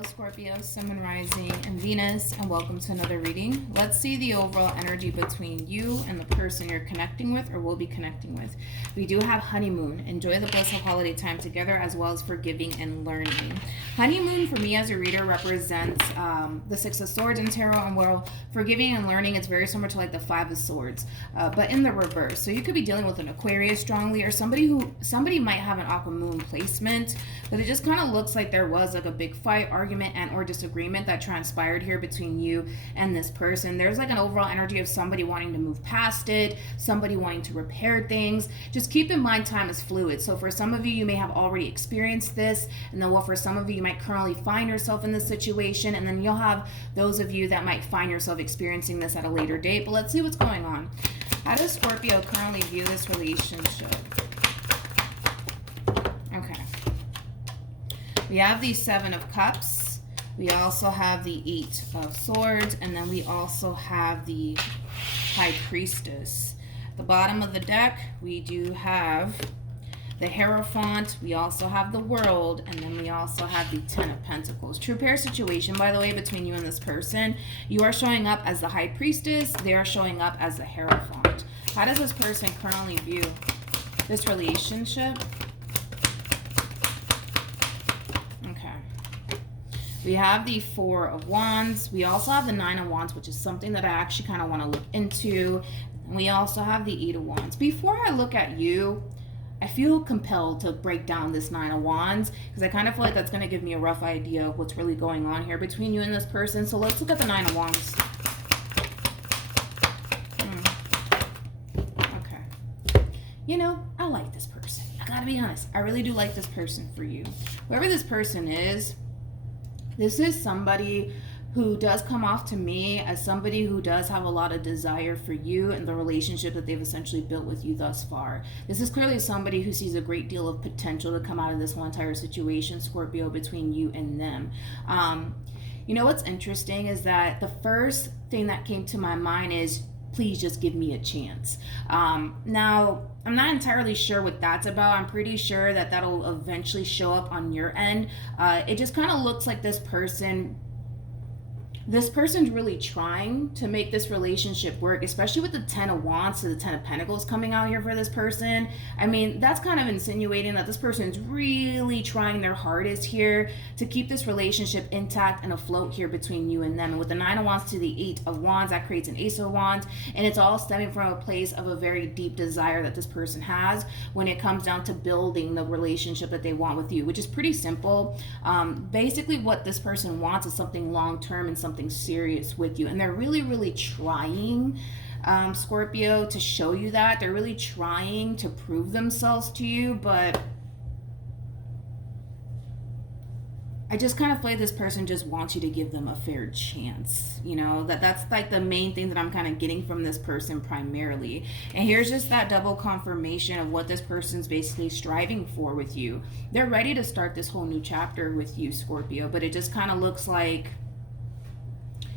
Hello Scorpio, Sun, Moon, Rising, and Venus, and welcome to another reading. Let's see the overall energy between you and the person you're connecting with or will be connecting with. We do have honeymoon. Enjoy the bliss of holiday time together, as well as forgiving and learning. Honeymoon for me as a reader represents the Six of Swords in tarot, and while forgiving and learning, it's very similar to like the Five of Swords, but in the reverse. So you could be dealing with an Aquarius strongly, or somebody might have an Aqua Moon placement, but it just kind of looks like there was like a big fight, argument, and or disagreement that transpired here between you and this person. There's like an overall energy of somebody wanting to move past it, somebody wanting to repair things. Just keep in mind, time is fluid. So for some of you, you may have already experienced this, and then for some of you might currently find yourself in this situation, and then you'll have those of you that might find yourself experiencing this at a later date. But let's see what's going on. How does Scorpio currently view this relationship? Okay. We have the Seven of Cups. We also have the Eight of Swords. And then we also have the High Priestess. At the bottom of the deck, we do have the Hierophant. We also have the World. And then we also have the Ten of Pentacles. True pair situation, by the way, between you and this person. You are showing up as the High Priestess. They are showing up as the Hierophant. How does this person currently view this relationship? We have the Four of Wands. We also have the Nine of Wands, which is something that I actually kind of want to look into. And we also have the Eight of Wands. Before I look at you, I feel compelled to break down this Nine of Wands, because I kind of feel like that's going to give me a rough idea of what's really going on here between you and this person. So let's look at the Nine of Wands. Okay. You know, I like this person. I gotta be honest. I really do like this person for you. Whoever this person is, this is somebody who does come off to me as somebody who does have a lot of desire for you and the relationship that they've essentially built with you thus far. This is clearly somebody who sees a great deal of potential to come out of this whole entire situation, Scorpio, between you and them. You know what's interesting is that the first thing that came to my mind is, please just give me a chance. Now, I'm not entirely sure what that's about. I'm pretty sure that that'll eventually show up on your end. It just kind of looks like this person's really trying to make this relationship work, especially with the Ten of Wands to the Ten of Pentacles coming out here for this person. I mean, that's kind of insinuating that this person is really trying their hardest here to keep this relationship intact and afloat here between you and them. And with the Nine of Wands to the Eight of Wands, that creates an Ace of Wands, and it's all stemming from a place of a very deep desire that this person has when it comes down to building the relationship that they want with you, which is pretty simple. Basically, what this person wants is something long-term and something serious with you, and they're really trying, Scorpio, to show you that. They're really trying to prove themselves to you, but I just kind of feel like this person just wants you to give them a fair chance. You know, that's like the main thing that I'm kind of getting from this person primarily. And here's just that double confirmation of what this person's basically striving for with you. They're ready to start this whole new chapter with you, Scorpio, but it just kind of looks like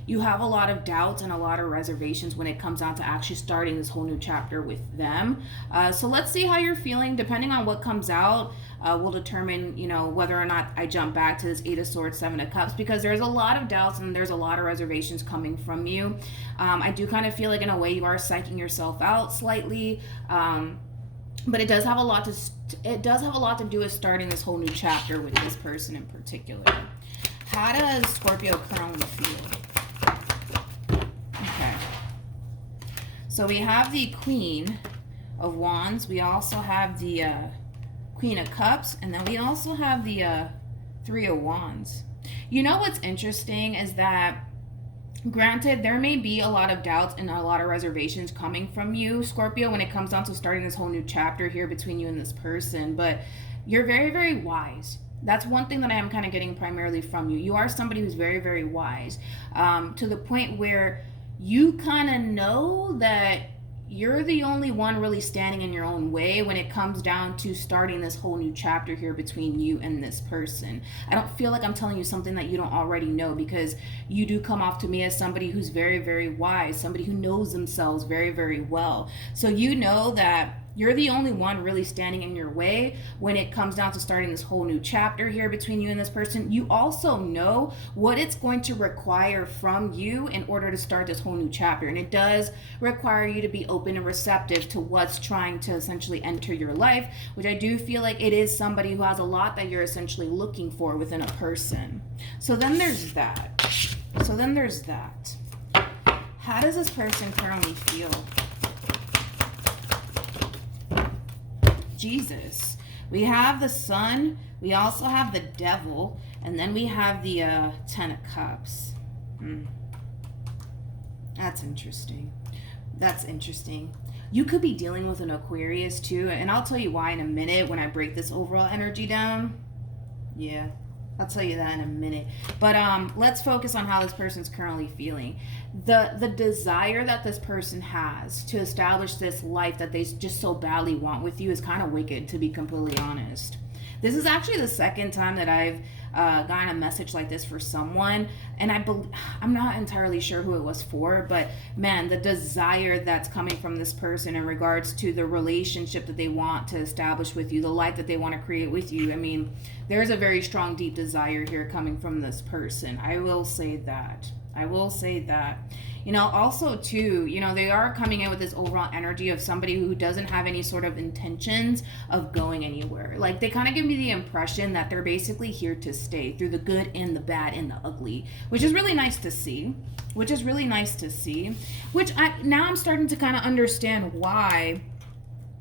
you have a lot of doubts and a lot of reservations when it comes down to actually starting this whole new chapter with them. So let's see how you're feeling. Depending on what comes out, will determine, you know, whether or not I jump back to this Eight of Swords, Seven of Cups, because there's a lot of doubts and there's a lot of reservations coming from you. I do kind of feel like in a way you are psyching yourself out slightly, but it does have a lot to do with starting this whole new chapter with this person in particular. How does Scorpio currently feel? So we have the Queen of Wands. We also have the Queen of Cups. And then we also have the Three of Wands. You know what's interesting is that, granted, there may be a lot of doubts and a lot of reservations coming from you, Scorpio, when it comes down to starting this whole new chapter here between you and this person. But you're very wise. That's one thing that I am kind of getting primarily from you. You are somebody who's very wise, to the point where you kind of know that you're the only one really standing in your own way when it comes down to starting this whole new chapter here between you and this person. I don't feel like I'm telling you something that you don't already know, because you do come off to me as somebody who's very wise, somebody who knows themselves very well. So you know that You're the only one really standing in your way when it comes down to starting this whole new chapter here between you and this person. You also know what it's going to require from you in order to start this whole new chapter. And it does require you to be open and receptive to what's trying to essentially enter your life, which I do feel like it is somebody who has a lot that you're essentially looking for within a person. So then there's that. How does this person currently feel? Jesus. We have the Sun, we also have the Devil, and then we have the Ten of Cups. That's interesting. You could be dealing with an Aquarius too, and I'll tell you why in a minute when I break this overall energy down. Yeah, I'll tell you that in a minute. But let's focus on how this person's currently feeling. The desire that this person has to establish this life that they just so badly want with you is kind of wicked, to be completely honest. This is actually the second time that I've gotten a message like this for someone, and I'm not entirely sure who it was for, but man, the desire that's coming from this person in regards to the relationship that they want to establish with you, the life that they want to create with you. I mean, there's a very strong, deep desire here coming from this person. I will say that. Also too, they are coming in with this overall energy of somebody who doesn't have any sort of intentions of going anywhere. Like, they kind of give me the impression that they're basically here to stay through the good and the bad and the ugly, which is really nice to see. Now I'm starting to kind of understand why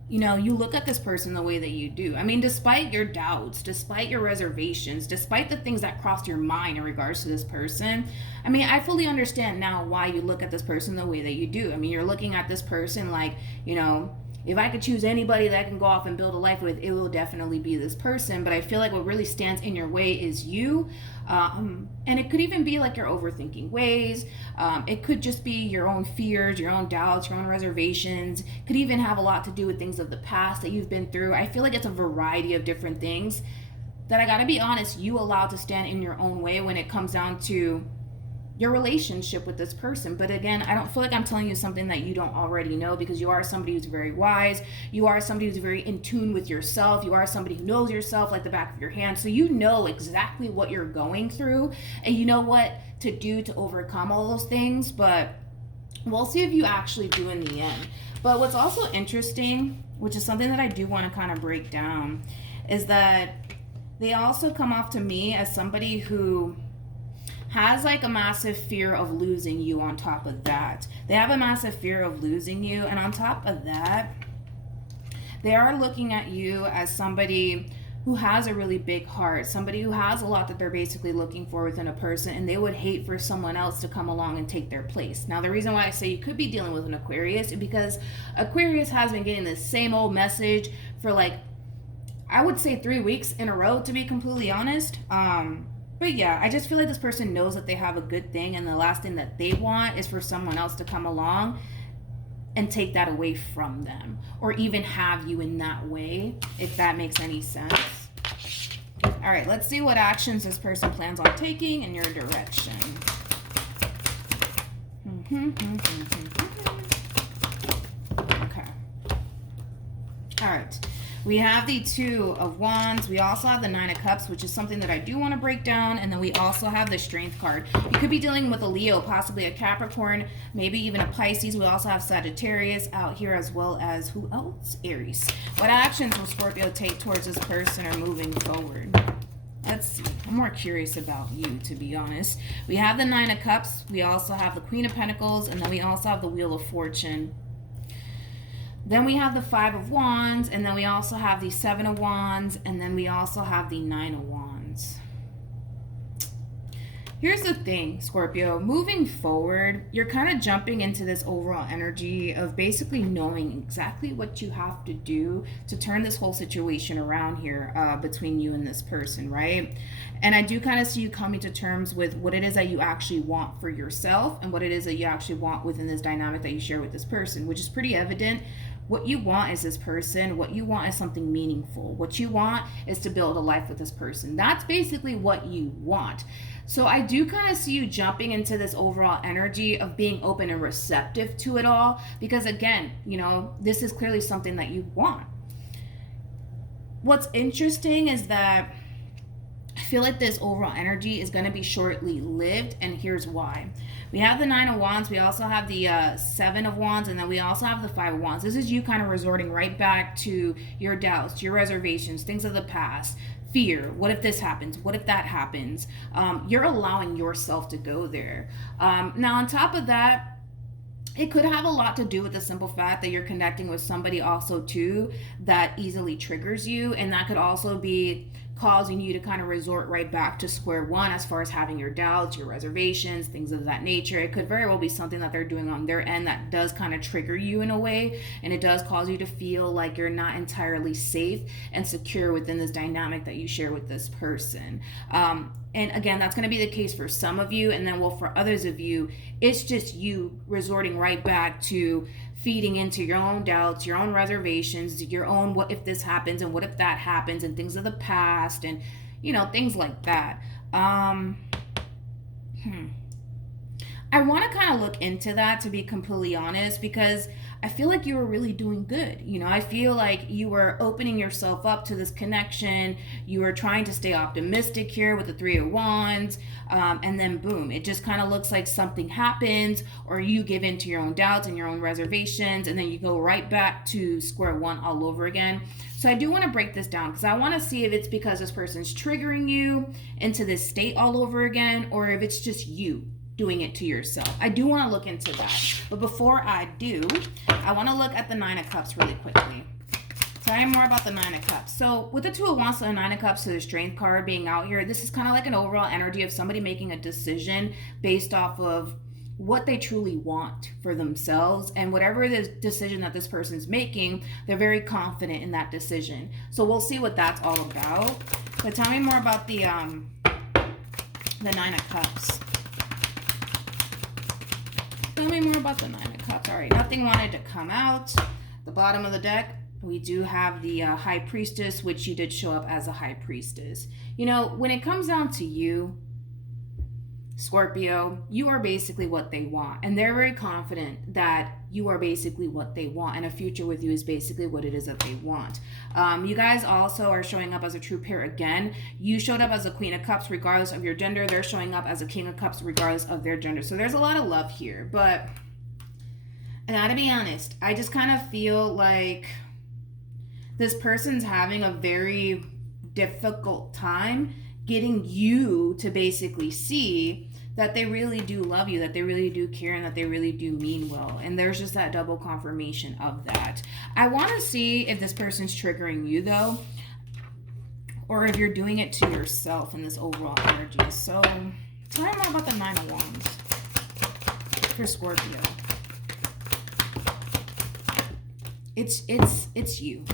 you look at this person the way that you do. I mean, despite your doubts, despite your reservations, despite the things that crossed your mind in regards to this person, I mean, I fully understand now why you look at this person the way that you do. I mean, you're looking at this person like, if I could choose anybody that I can go off and build a life with, it will definitely be this person. But I feel like what really stands in your way is you. And it could even be like your overthinking ways. It could just be your own fears, your own doubts, your own reservations. It could even have a lot to do with things of the past that you've been through. I feel like it's a variety of different things that, I gotta be honest, you allow to stand in your own way when it comes down to your relationship with this person. But again, I don't feel like I'm telling you something that you don't already know, because you are somebody who's very wise. You are somebody who's very in tune with yourself. You are somebody who knows yourself like the back of your hand. So you know exactly what you're going through, and you know what to do to overcome all those things. But we'll see if you actually do in the end. But what's also interesting, which is something that I do want to kind of break down, is that they also come off to me as somebody who has like a massive fear of losing you. On top of that, they have a massive fear of losing you, and on top of that, they are looking at you as somebody who has a really big heart, somebody who has a lot that they're basically looking for within a person, and they would hate for someone else to come along and take their place. Now, the reason why I say you could be dealing with an Aquarius is because Aquarius has been getting the same old message for, like, I would say 3 weeks in a row, to be completely honest. But yeah, I just feel like this person knows that they have a good thing, and the last thing that they want is for someone else to come along and take that away from them, or even have you in that way, if that makes any sense. All right, let's see what actions this person plans on taking in your direction. Okay. All right. We have the Two of Wands. We also have the Nine of Cups, which is something that I do want to break down. And then we also have the Strength card. You could be dealing with a Leo, possibly a Capricorn, maybe even a Pisces. We also have Sagittarius out here, as well as, who else? Aries. What actions will Scorpio take towards this person or moving forward? Let's see. I'm more curious about you, to be honest. We have the Nine of Cups. We also have the Queen of Pentacles. And then we also have the Wheel of Fortune. Then we have the Five of Wands, and then we also have the Seven of Wands, and then we also have the Nine of Wands. Here's the thing, Scorpio. Moving forward, you're kind of jumping into this overall energy of basically knowing exactly what you have to do to turn this whole situation around here between you and this person, right? And I do kind of see you coming to terms with what it is that you actually want for yourself and what it is that you actually want within this dynamic that you share with this person, which is pretty evident. What you want is this person. What you want is something meaningful. What you want is to build a life with this person. That's basically what you want. So I do kind of see you jumping into this overall energy of being open and receptive to it all, because again, this is clearly something that you want. What's interesting is that I feel like this overall energy is going to be shortly lived, and here's why. We have the 9 of Wands, we also have the 7 of Wands, and then we also have the 5 of Wands. This is you kind of resorting right back to your doubts, your reservations, things of the past, fear. What if this happens? What if that happens? You're allowing yourself to go there. Now, on top of that, it could have a lot to do with the simple fact that you're connecting with somebody also too that easily triggers you, and that could also be causing you to kind of resort right back to square one as far as having your doubts, your reservations, things of that nature. It could very well be something that they're doing on their end that does kind of trigger you in a way, and it does cause you to feel like you're not entirely safe and secure within this dynamic that you share with this person. And again, that's going to be the case for some of you, and then for others of you, it's just you resorting right back to feeding into your own doubts, your own reservations, your own what if this happens and what if that happens, and things of the past, and things like that. I want to kind of look into that, to be completely honest, because I feel like you were really doing good. I feel like you were opening yourself up to this connection. You were trying to stay optimistic here with the 3 of Wands. And then boom, it just kind of looks like something happens, or you give in to your own doubts and your own reservations, and then you go right back to square one all over again. So I do want to break this down, because I want to see if it's because this person's triggering you into this state all over again, or if it's just you doing it to yourself. I do want to look into that. But before I do, I want to look at the 9 of Cups really quickly. Tell me more about the 9 of Cups. So with the 2 of Wands to the 9 of Cups to the Strength card being out here, this is kind of like an overall energy of somebody making a decision based off of what they truly want for themselves, and whatever the decision that this person's making, they're very confident in that decision. So we'll see what that's all about. But tell me more about the 9 of Cups. Tell me more about the 9 of Cups. All right, nothing wanted to come out. The bottom of the deck, we do have the High Priestess, which you did show up as a High Priestess. When it comes down to you, Scorpio, you are basically what they want, and they're very confident that you are basically what they want, and a future with you is basically what it is that they want. You guys also are showing up as a true pair again. You showed up as a Queen of Cups regardless of your gender. They're showing up as a King of Cups regardless of their gender. So there's a lot of love here, but I gotta be honest, I just kind of feel like this person's having a very difficult time getting you to basically see that they really do love you, that they really do care, and that they really do mean well. And there's just that double confirmation of that. I want to see if this person's triggering you, though, or if you're doing it to yourself in this overall energy. So tell me more about the 9 of Wands for Scorpio. It's you.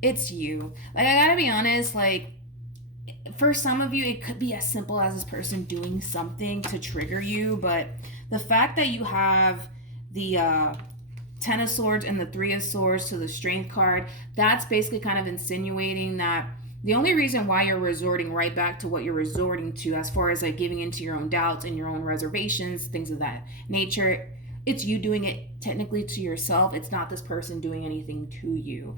It's you. Like, I gotta be honest, like, for some of you, it could be as simple as this person doing something to trigger you, but the fact that you have the 10 of Swords and the 3 of Swords to the Strength card, that's basically kind of insinuating that the only reason why you're resorting right back to what you're resorting to as far as like giving into your own doubts and your own reservations, things of that nature, it's you doing it technically to yourself. It's not this person doing anything to you.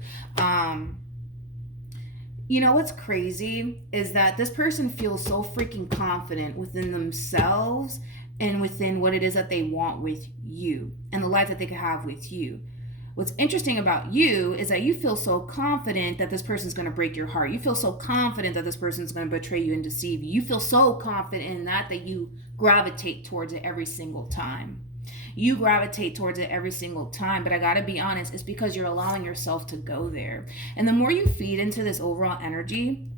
What's crazy is that this person feels so freaking confident within themselves and within what it is that they want with you and the life that they could have with you. What's interesting about you is that you feel so confident that this person's going to break your heart. You feel so confident that this person's going to betray you and deceive you. You feel so confident in that you gravitate towards it every single time. You gravitate towards it every single time, but I gotta be honest, it's because you're allowing yourself to go there. And the more you feed into this overall energy,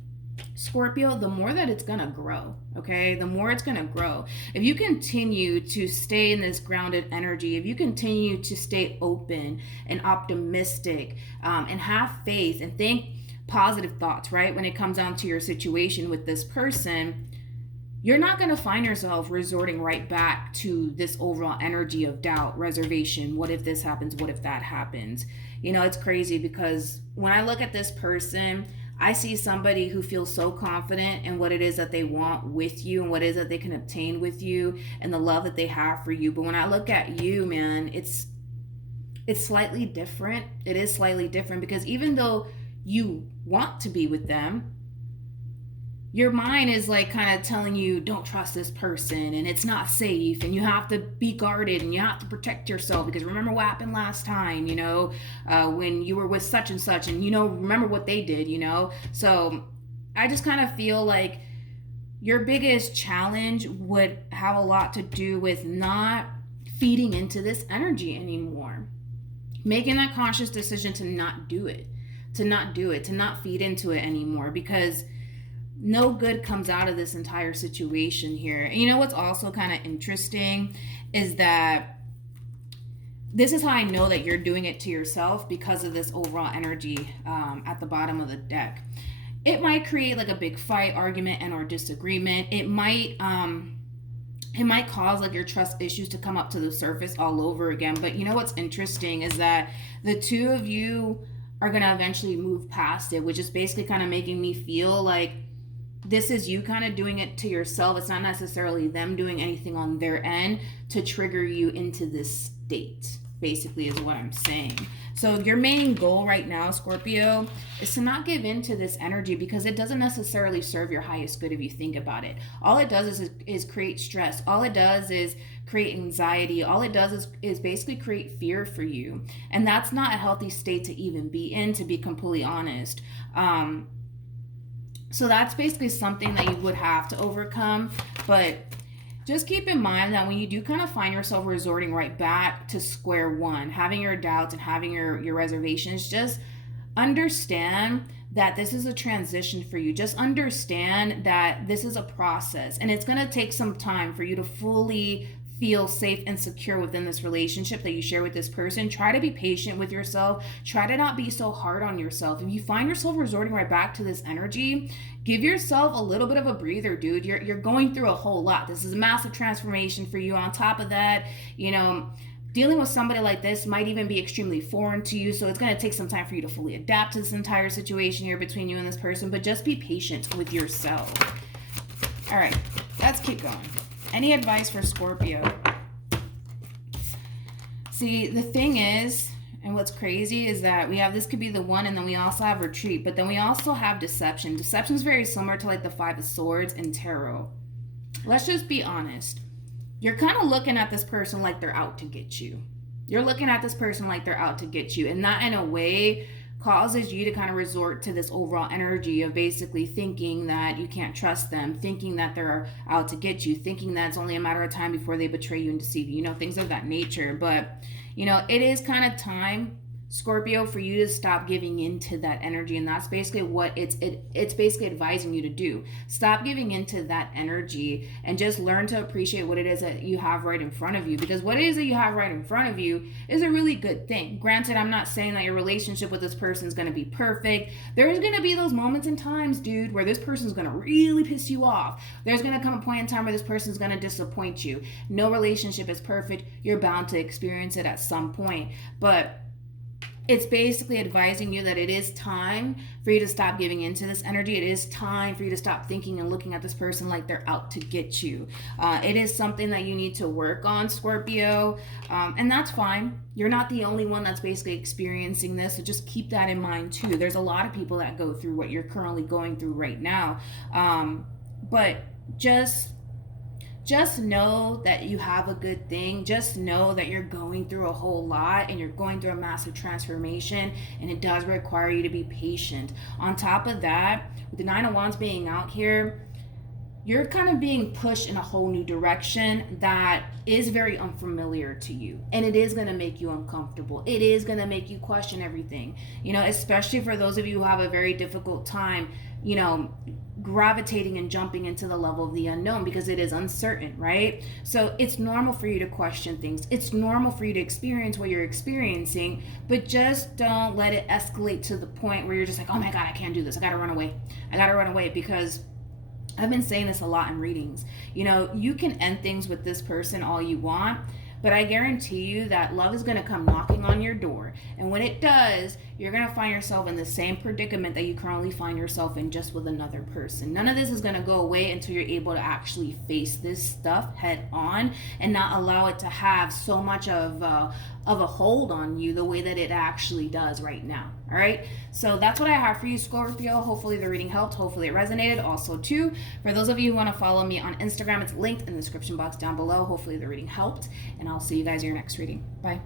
Scorpio, the more that it's gonna grow, okay? The more it's gonna grow. If you continue to stay in this grounded energy, if you continue to stay open and optimistic and have faith and think positive thoughts, right? When it comes down to your situation with this person, you're not going to find yourself resorting right back to this overall energy of doubt, reservation. What if this happens? What if that happens? It's crazy because when I look at this person, I see somebody who feels so confident in what it is that they want with you and what it is that they can obtain with you and the love that they have for you. But when I look at you, man, it's slightly different. It is slightly different because even though you want to be with them, your mind is like kind of telling you don't trust this person and it's not safe and you have to be guarded and you have to protect yourself because remember what happened last time, when you were with such and such and remember what they did. So I just kind of feel like your biggest challenge would have a lot to do with not feeding into this energy anymore, making that conscious decision to not do it, to not feed into it anymore, because no good comes out of this entire situation here. And what's also kind of interesting is that this is how I know that you're doing it to yourself, because of this overall energy at the bottom of the deck. It might create like a big fight, argument, and or disagreement. It might cause like your trust issues to come up to the surface all over again. But what's interesting is that the two of you are going to eventually move past it, which is basically kind of making me feel like this is you kind of doing it to yourself. It's not necessarily them doing anything on their end to trigger you into this state, basically, is what I'm saying. So your main goal right now, Scorpio, is to not give in to this energy, because it doesn't necessarily serve your highest good if you think about it. All it does is create stress. All it does is create anxiety. All it does is basically create fear for you. And that's not a healthy state to even be in, to be completely honest. So that's basically something that you would have to overcome. But just keep in mind that when you do kind of find yourself resorting right back to square one, having your doubts and having your reservations, just understand that this is a transition for you. Just understand that this is a process, and it's going to take some time for you to fully feel safe and secure within this relationship that you share with this person. Try to be patient with yourself. Try to not be so hard on yourself. If you find yourself resorting right back to this energy, give yourself a little bit of a breather, dude. You're going through a whole lot. This is a massive transformation for you. On top of that, dealing with somebody like this might even be extremely foreign to you. So it's going to take some time for you to fully adapt to this entire situation here between you and this person. But just be patient with yourself. All right, let's keep going. Any advice for Scorpio? See, the thing is, and what's crazy is that we have, this could be the one, and then we also have retreat, but then we also have deception. Deception is very similar to like the Five of Swords and tarot. Let's just be honest. You're kind of looking at this person like they're out to get you. You're looking at this person like they're out to get you, and that in a way causes you to kind of resort to this overall energy of basically thinking that you can't trust them, thinking that they're out to get you, thinking that it's only a matter of time before they betray you and deceive you, things of that nature. But, it is kind of time, Scorpio, for you to stop giving into that energy, and that's basically what it's basically advising you to do. Stop giving into that energy and just learn to appreciate what it is that you have right in front of you, because what it is that you have right in front of you is a really good thing. Granted, I'm not saying that your relationship with this person is going to be perfect. There's going to be those moments and times, dude, where this person is going to really piss you off. There's going to come a point in time where this person is going to disappoint you. No relationship is perfect. You're bound to experience it at some point, but it's basically advising you that it is time for you to stop giving into this energy. It is time for you to stop thinking and looking at this person like they're out to get you. It is something that you need to work on, Scorpio, and that's fine. You're not the only one that's basically experiencing this, so just keep that in mind too. There's a lot of people that go through what you're currently going through right now, but just know that you have a good thing. Just know that you're going through a whole lot and you're going through a massive transformation, and it does require you to be patient. On top of that, with the Nine of Wands being out here, you're kind of being pushed in a whole new direction that is very unfamiliar to you, and it is going to make you uncomfortable. It is going to make you question everything, especially for those of you who have a very difficult time gravitating and jumping into the level of the unknown, because it is uncertain, right? So it's normal for you to question things. It's normal for you to experience what you're experiencing, but just don't let it escalate to the point where you're just like, oh my God, I can't do this. I gotta run away, because I've been saying this a lot in readings. You can end things with this person all you want, But I guarantee you that love is going to come knocking on your door. And when it does, you're going to find yourself in the same predicament that you currently find yourself in, just with another person. None of this is going to go away until you're able to actually face this stuff head on and not allow it to have so much of a hold on you the way that it actually does right now. All right, so that's what I have for you, Scorpio. Hopefully the reading helped. Hopefully it resonated. Also, too, for those of you who want to follow me on Instagram, it's linked in the description box down below. Hopefully the reading helped, and I'll see you guys in your next reading. Bye.